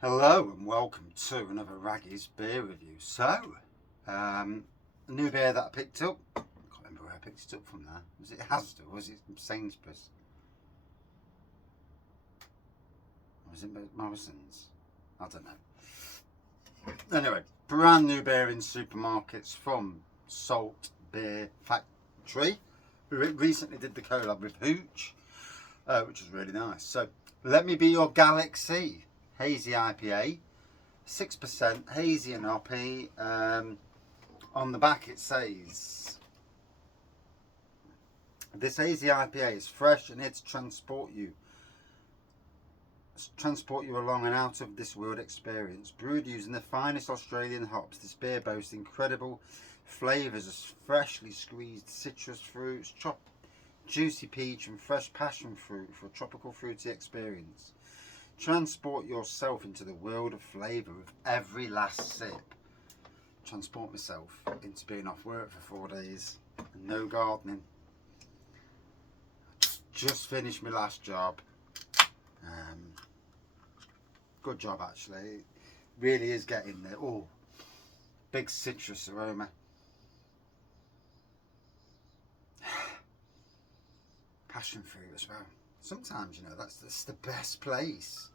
Hello and welcome to another Raggy's beer review. So, a new beer that I picked up. I can't remember where I picked it up from there. Was it Hazy or was it Sainsbury's? Or was it Morrison's? I don't know. Anyway, brand new beer in supermarkets from Salt Beer Factory, who recently did the collab with Hooch, which was really nice. So, Let Me Be Your Galaxy. Hazy IPA, 6% hazy and hoppy. On the back it says, this hazy IPA is fresh and here to transport you along an out of this world experience. Brewed using the finest Australian hops, this beer boasts incredible flavours of freshly squeezed citrus fruits, juicy peach and fresh passion fruit for a tropical fruity experience. Transport yourself into the world of flavour with every last sip. Transport myself into being off work for 4 days and no gardening. Just finished my last job. Good job actually. It really is getting there. Oh, big citrus aroma. Passion fruit as well. Sometimes, you know, that's the best place.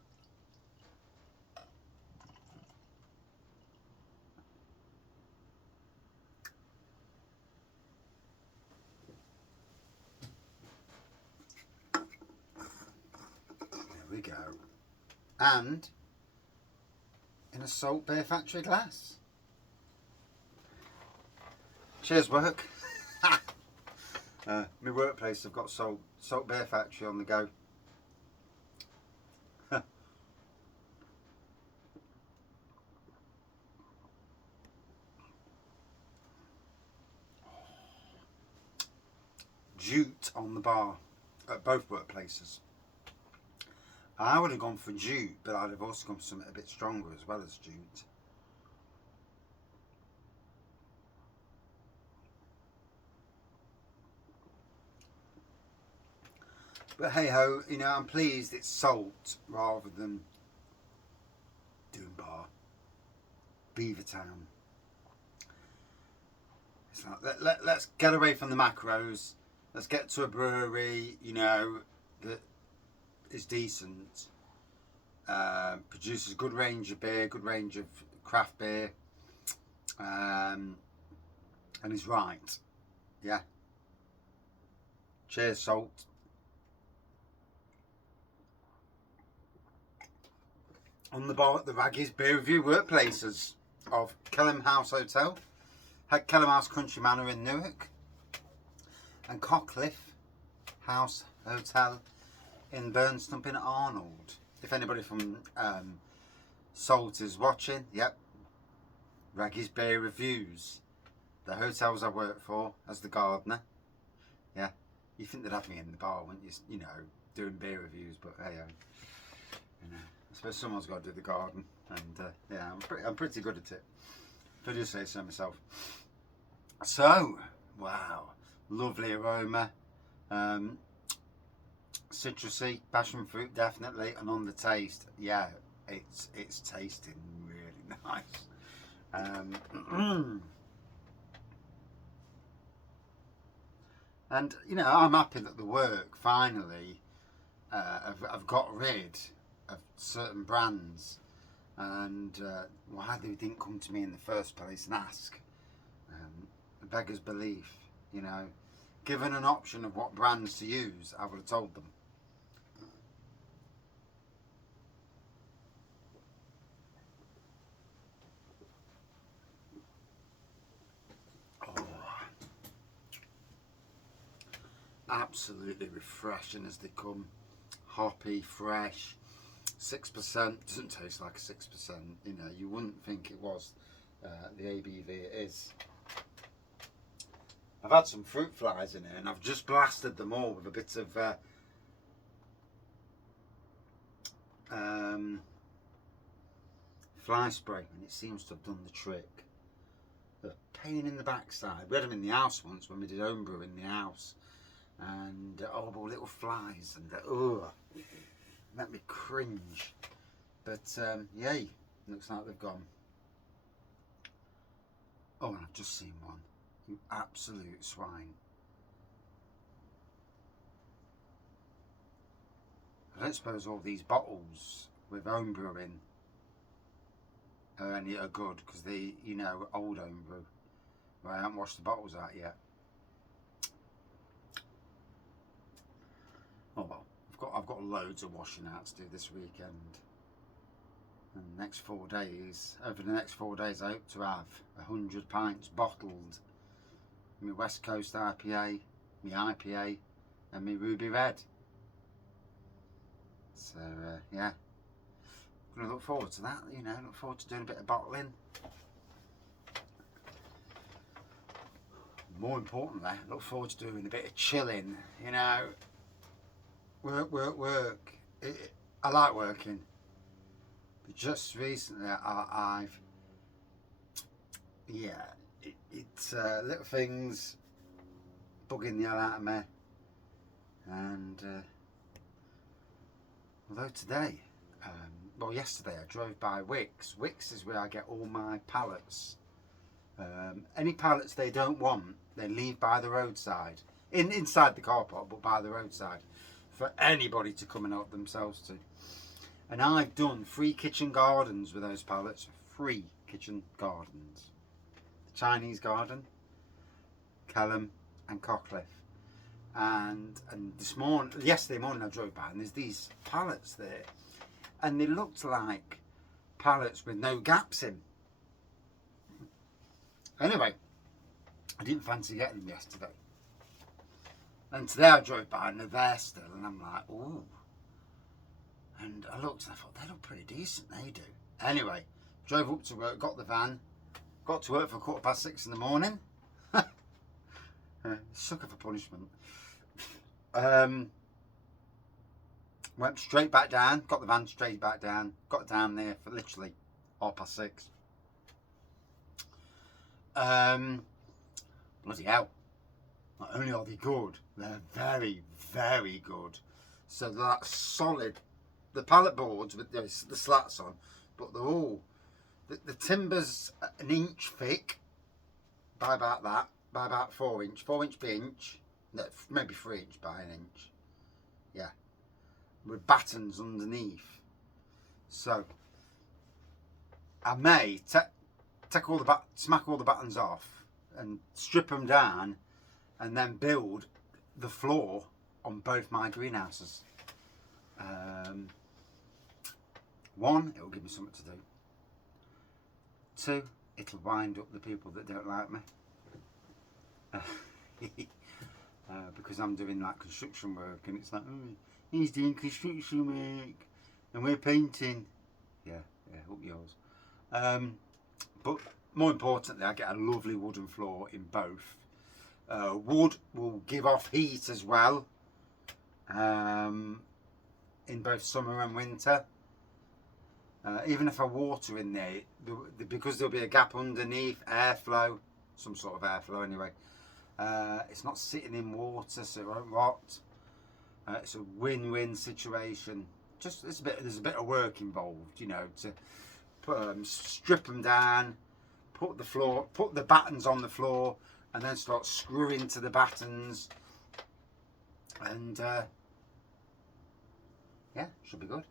There we go. And in a Salt Beer Factory glass. Cheers, work. My workplace, I've got Salt Beer Factory on the go. Jute on the bar at both workplaces. I would have gone for jute, but I'd have also gone for something a bit stronger as well as jute. But hey ho, you know, I'm pleased it's Salt rather than Doombar, Beavertown. It's like, let's get away from the macros. Let's get to a brewery, you know, that is decent. Produces a good range of beer, good range of craft beer. And is right. Yeah. Cheers, Salt. On the bar at the Raggy's Beer Review workplaces of Kelham House Hotel, had Kelham House Country Manor in Newark, and Cockcliffe House Hotel in Burnstump in Arnold. If anybody from Salt is watching, yep, Raggy's Beer Reviews. The hotels I work for as the gardener. Yeah, you think they'd have me in the bar, wouldn't you? You know, doing beer reviews, but hey, you know, I suppose someone's got to do the garden, and yeah, I'm pretty good at it. If I do say so myself. So, wow, lovely aroma, citrusy, passion fruit definitely, and on the taste, yeah, it's tasting really nice. And you know, I'm happy that the work finally have got rid of certain brands, and why they didn't come to me in the first place and ask. Beggar's belief, you know. Given an option of what brands to use, I would have told them. Oh, absolutely refreshing as they come. Hoppy, fresh. 6%, doesn't taste like a 6%. You know, you wouldn't think it was the ABV it is. I've had some fruit flies in here and I've just blasted them all with a bit of fly spray, and it seems to have done the trick. A pain in the backside. We had them in the house once when we did homebrew in the house, and horrible little flies, and let me cringe. But yay, looks like they've gone. Oh, and I've just seen one. You absolute swine. I don't suppose all these bottles with home brewing are good, because they, you know, old home brew. But I haven't washed the bottles out yet. Oh well, I've got loads of washing out to do this weekend. And the next 4 days, over the next 4 days, I hope to have 100 pints bottled. My West Coast IPA, my IPA, and my Ruby Red. So yeah, I'm gonna look forward to that. You know, look forward to doing a bit of bottling. More importantly, look forward to doing a bit of chilling. You know, work. I like working. But just recently, I've it's little things bugging the hell out of me. And although today, well, yesterday I drove by Wickes. Wickes is where I get all my pallets. Any pallets they don't want, they leave by the roadside, inside the car park, but by the roadside, for anybody to come and help themselves to. And I've done 3 kitchen gardens with those pallets. 3 kitchen gardens. The Chinese garden, Kelham and Cockcliff. And yesterday morning I drove by and there's these pallets there. And they looked like pallets with no gaps in. Anyway, I didn't fancy getting them yesterday. And today I drove by and they're there still, and I'm like, ooh. And I looked and I thought, they look pretty decent, they do. Anyway, drove up to work, got the van, got to work for 6:15 in the morning. Sucker for punishment. Went straight back down, got the van straight back down, got down there for literally 6:30. Bloody hell. Not only are they good, they're very, very good. So they're solid. The pallet boards with the slats on, but they're all, the timber's an inch thick by about that, by about 4 inch, 4 inch by inch, no, maybe 3 inch by an inch. Yeah. With battens underneath. So I may take all the smack all the battens off and strip them down, and then build the floor on both my greenhouses. 1, it'll give me something to do. 2, it'll wind up the people that don't like me. Because I'm doing like construction work, and it's like, oh, he's doing construction work and we're painting. Yeah, up yours. But more importantly, I get a lovely wooden floor in both. Wood will give off heat as well, in both summer and winter. Even if I water in there, because there'll be a gap underneath, airflow, some sort of airflow anyway, it's not sitting in water, so it won't rot. It's a win-win situation. Just there's a bit of work involved, you know, to strip them down, put the battens on the floor, and then start screwing to the battens, and yeah, should be good.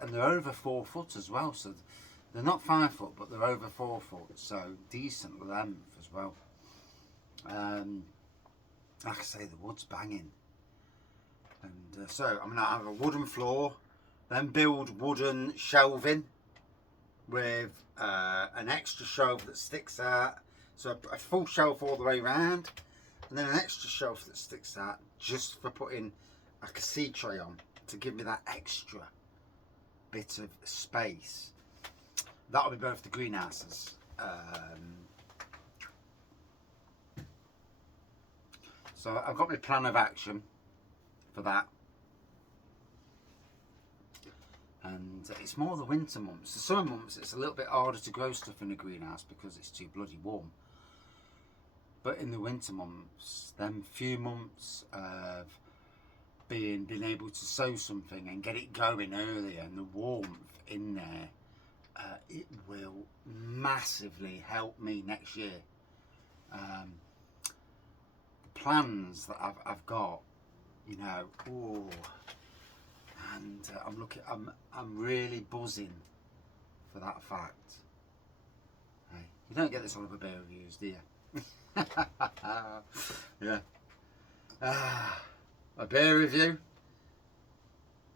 And they're over 4 foot as well, so they're not 5 foot, but they're over 4 foot, so decent length as well. Like I say, the wood's banging. And so I'm going to have a wooden floor, then build wooden shelving with an extra shelf that sticks out, so a full shelf all the way around, and then an extra shelf that sticks out just for putting like a seed tray on, to give me that extra bit of space. That'll be both the greenhouses. So I've got my plan of action for that. And it's more the winter months. The summer months, it's a little bit harder to grow stuff in a greenhouse because it's too bloody warm. But in the winter months, them few months of being able to sow something and get it going earlier, and the warmth in there, it will massively help me next year. The plans that I've got, you know, and I'm really buzzing for that fact. Hey, you don't get this on other beer reviews, do you? Yeah. A beer review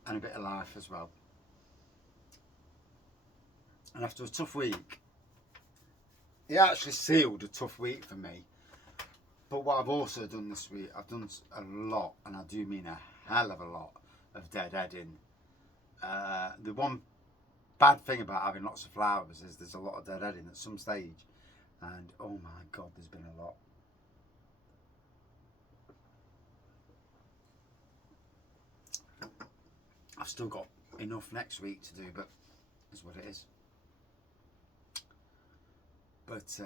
and a bit of life as well. And after a tough week, it actually sealed a tough week for me. But what I've also done this week, I've done a lot, and I do mean a hell of a lot, of deadheading. The one bad thing about having lots of flowers is there's a lot of deadheading at some stage. And oh my God, there's been a lot. I've still got enough next week to do, but it's what it is. But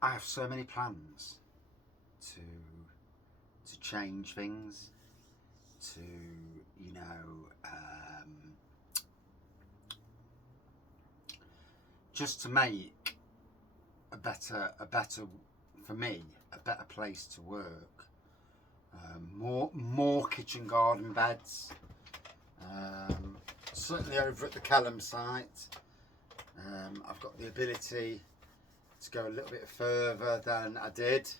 I have so many plans to change things, to, you know, just to make a better for me, a better place to work. More kitchen garden beds. Certainly over at the Kelham site, I've got the ability to go a little bit further than I did.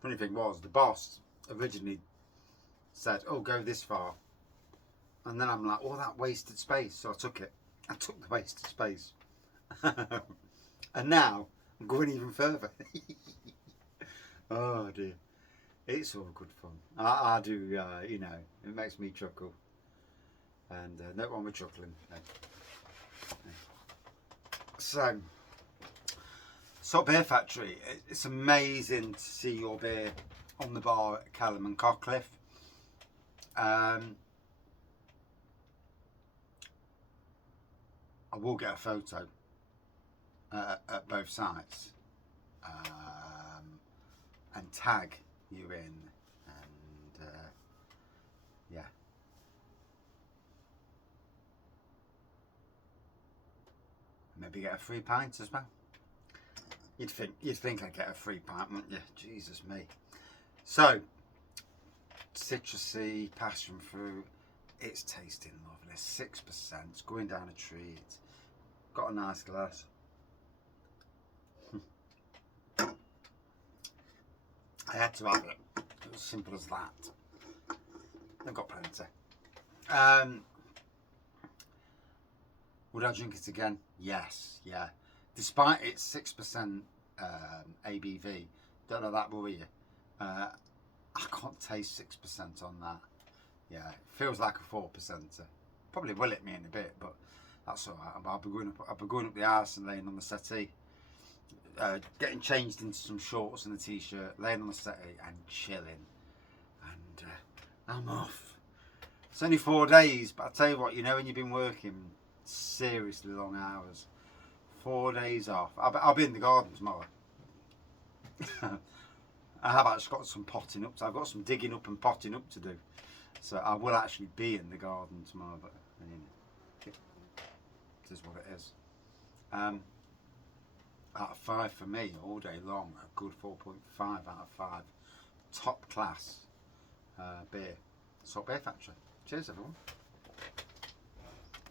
Funny thing was, the boss originally said, "Oh, go this far," and then I'm like, "Oh, that wasted space," so I took it. I took the wasted space, and now I'm going even further. Oh dear, it's all good fun. I do, you know, it makes me chuckle, and no one with chuckling. No. So, Salt Beer Factory, it's amazing to see your beer on the bar at Kelham and Cockcliffe. I will get a photo at both sites and tag you in, and yeah. Maybe get a free pint as well. You'd think I'd get a free pint, wouldn't you? Jesus me. So, citrusy, passion fruit. It's tasting lovely. 6%. It's going down a treat. Got a nice glass. I had to have it. It was simple as that. I've got plenty. Would I drink it again? Yes, yeah. Despite its 6% ABV, don't let that worry you. I can't taste 6% on that. Yeah, it feels like a 4%er. Probably will hit me in a bit, but that's all right. I'll be going up the arse and laying on the settee, getting changed into some shorts and a t-shirt, laying on the settee and chilling. And I'm off. It's only 4 days, but I tell you what, you know, when you've been working seriously long hours, 4 days off. I'll be in the garden tomorrow. I have actually got some potting up. So I've got some digging up and potting up to do. So I will actually be in the garden tomorrow. But I mean, it is what it is. Out of 5 for me all day long. A good 4.5 out of 5. Top class beer. Salt Beer Factory. Cheers, everyone.